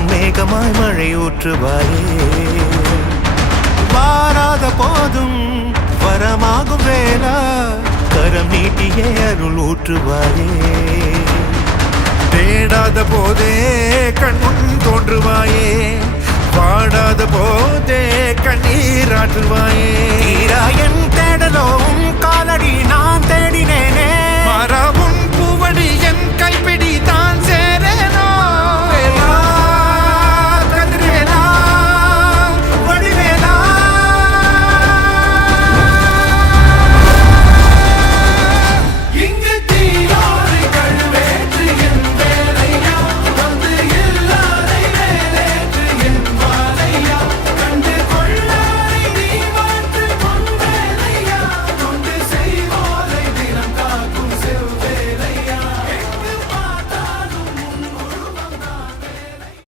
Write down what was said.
வான்மேகமாய் மழை ஊற்றுவாயே. வாராத போதும் வரமாகும் வேளா கரம் நீட்டியே அருள் ஊற்றுவாயே. தேடாத போதே கண்முன் தோன்றுவாயே, வாடாத போதே கண்ணீராற்றுவாயே. தீரா என் தேடலோ உன் காலடி நான் தேடினேனே, மாறா